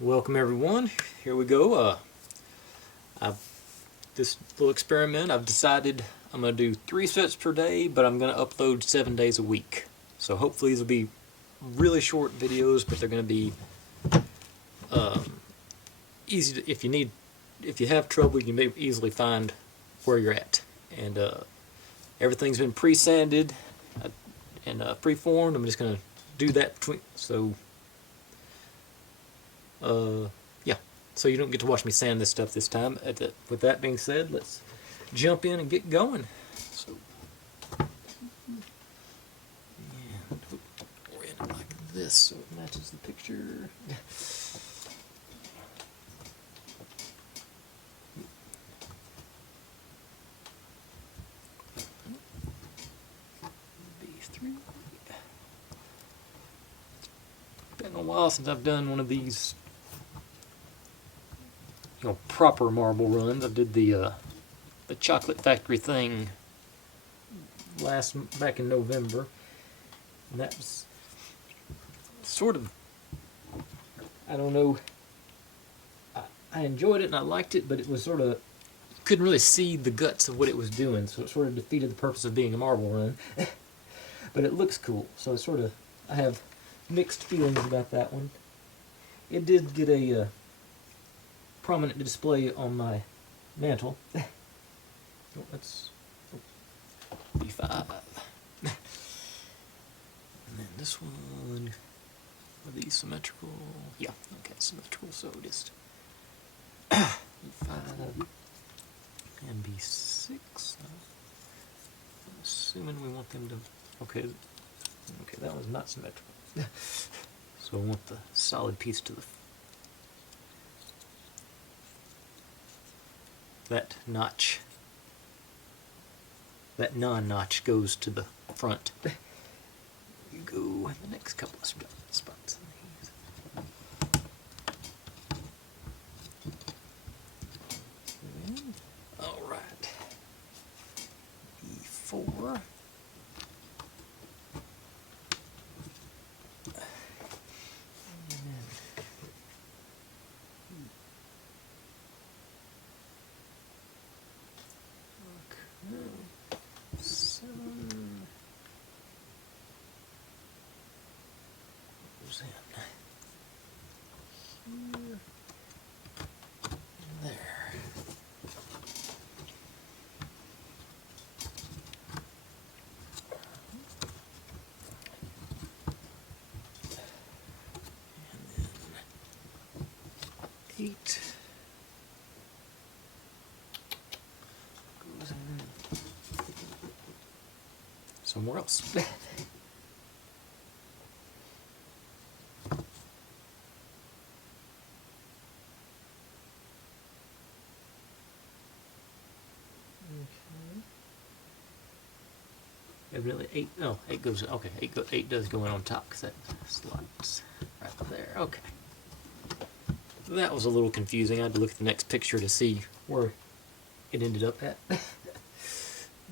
Welcome everyone. Here we go. This little experiment, I've decided I'm going to do 3 sets per day, but I'm going to upload 7 days a week. So hopefully these will be really short videos, but they're going to be easy to, if you have trouble, you may easily find where you're at. And everything's been pre-sanded and pre-formed. I'm just going to do that between. So yeah, so you don't get to watch me sand this stuff this time. With that being said, let's jump in and get going. So, and orient it like this so it matches the picture. B3. It's been a while since I've done one of these proper marble runs. I did the chocolate factory thing back in November, and that was sort of, I don't know, I enjoyed it and I liked it, but it was sort of, couldn't really see the guts of what it was doing, so it sort of defeated the purpose of being a marble run. But it looks cool, so it's sort of, I have mixed feelings about that one. It did get a prominent display on my mantle. Oh, that's B5. And then this one, are these symmetrical? Yeah, okay, symmetrical, so just B5 and B6. I'm assuming we want them to, okay, that one's not symmetrical. So I want the solid piece to the, that notch, that non-notch goes to the front. You go in the next couple of spots on these. All right, E4. Goes in here, and there. And then 8 goes in somewhere else. It really 8. No, 8 goes. Okay, 8 does go in on top because that slots right there. Okay, that was a little confusing. I had to look at the next picture to see where it ended up at.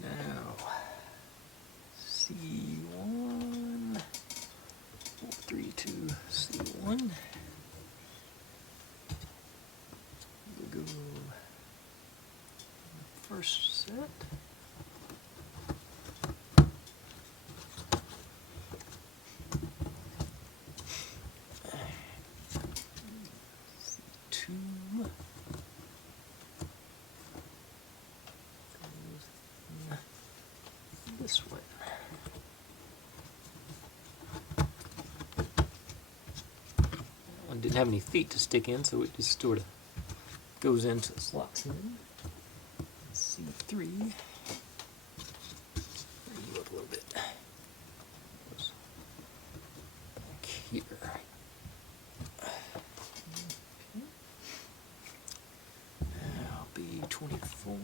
Now C1 432 C1. We'll go first set. This way. One didn't have any feet to stick in, so it just sort of goes into the slots in. C3. Bring you up a little bit. Goes back here. Okay. Now B24.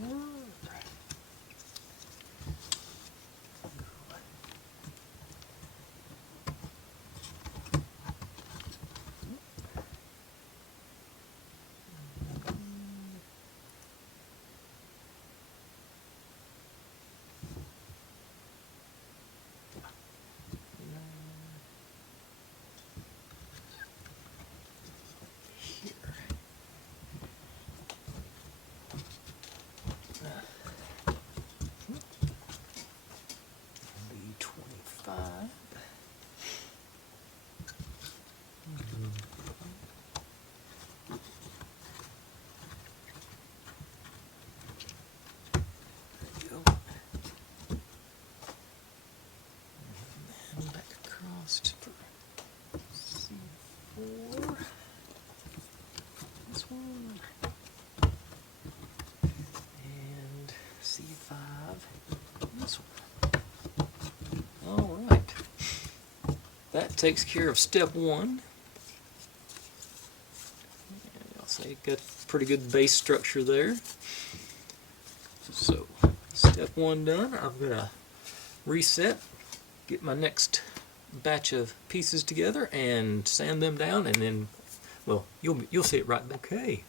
that takes care of step 1. And I'll say got pretty good base structure there. So step 1 done. I'm gonna reset, get my next batch of pieces together and sand them down, and then, well, you'll see it right. Okay,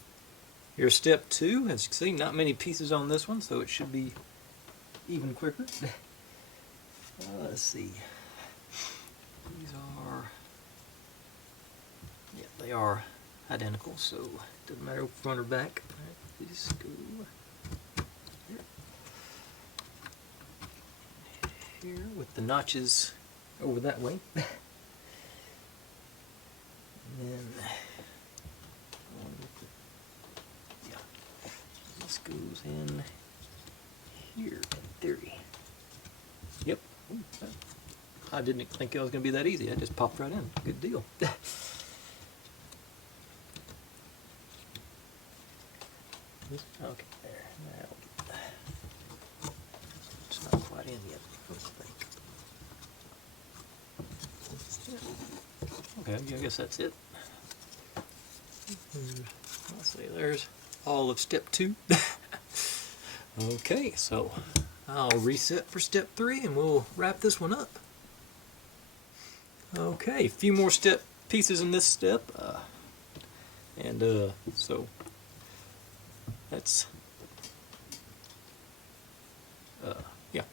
here's step 2. As you can see, not many pieces on this one, so it should be even quicker. Let's see. These are, yeah, they are identical, so it doesn't matter front or back. These go here with the notches over that way. And then yeah, this goes in here in theory. Yep. Ooh, I didn't think it was going to be that easy. I just popped right in. Good deal. Okay, there. Now it's not quite in yet. Okay, I guess that's it. Let's see, there's all of step 2. Okay, so I'll reset for step 3 and we'll wrap this one up. Okay, a few more pieces in this step, so that's yeah,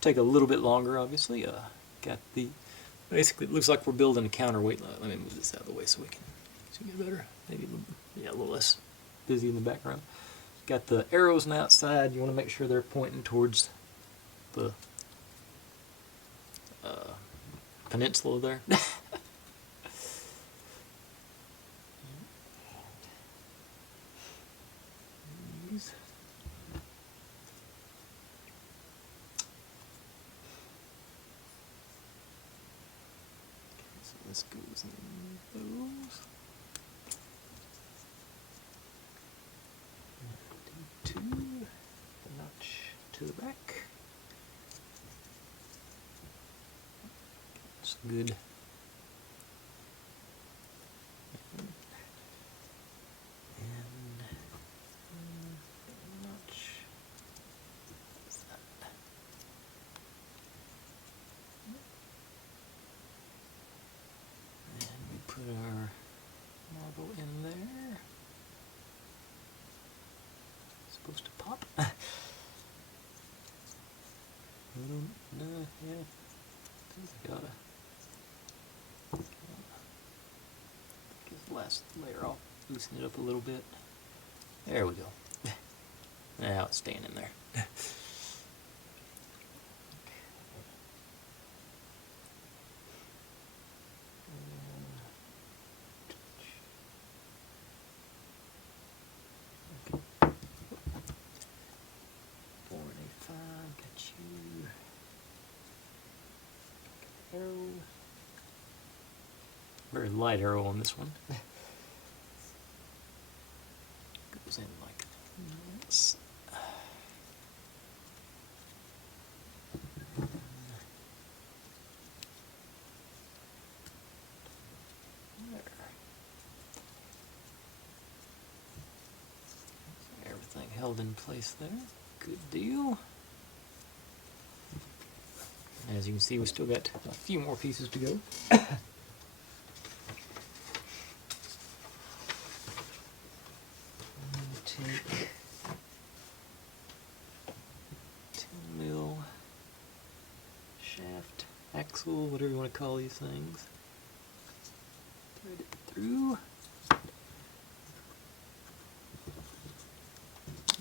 take a little bit longer, obviously. Got the basically it looks like we're building a counterweight. Let me move this out of the way so we can see it better. Maybe a little less busy in the background. Got the arrows on the outside. You want to make sure they're pointing towards the peninsula there. So this goes in those. Do 2, the notch to the back. That's good. Put our marble in there. It's supposed to pop. I don't know. Yeah. Gotta get the last layer off. Loosen it up a little bit. There we go. Now it's staying in there. Arrow. Very light arrow on this one. Goes in like this. There. Everything held in place there. Good deal. As you can see, we still got a few more pieces to go. Take 10mm shaft, axle, whatever you want to call these things. Thread it through.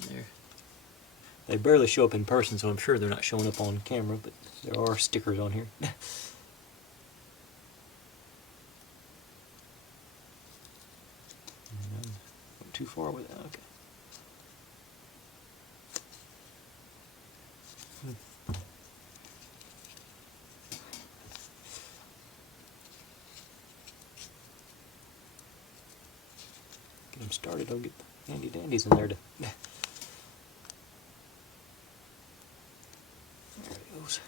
There. They barely show up in person, so I'm sure they're not showing up on camera, but there are stickers on here. Went too far with that. Okay. Get them started. I'll get the handy dandies in there to. There it goes.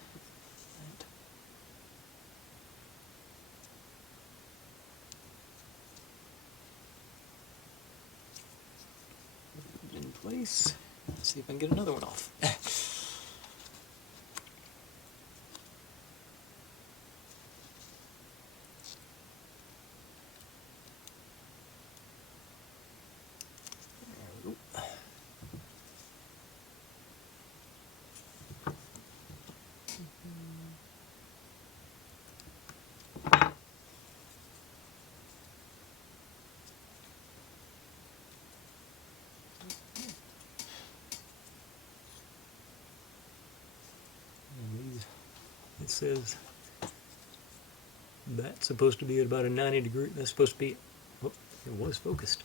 place. Let's see if I can get another one off. There we go. It says that's supposed to be at about a 90 degree. That's supposed to be. Oh, it was focused.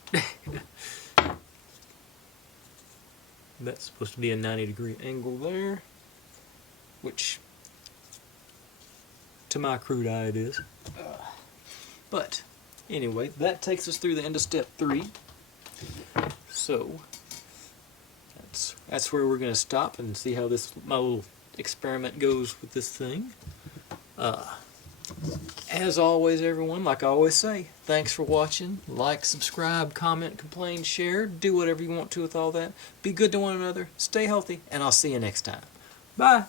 That's supposed to be a 90-degree angle there, which to my crude eye it is. But anyway, that takes us through the end of step 3. So that's where we're going to stop and see how my little experiment goes with this thing. As always, everyone, like I always say, thanks for watching. Like, subscribe, comment, complain, share, do whatever you want to with all that. Be good to one another, stay healthy, and I'll see you next time. Bye!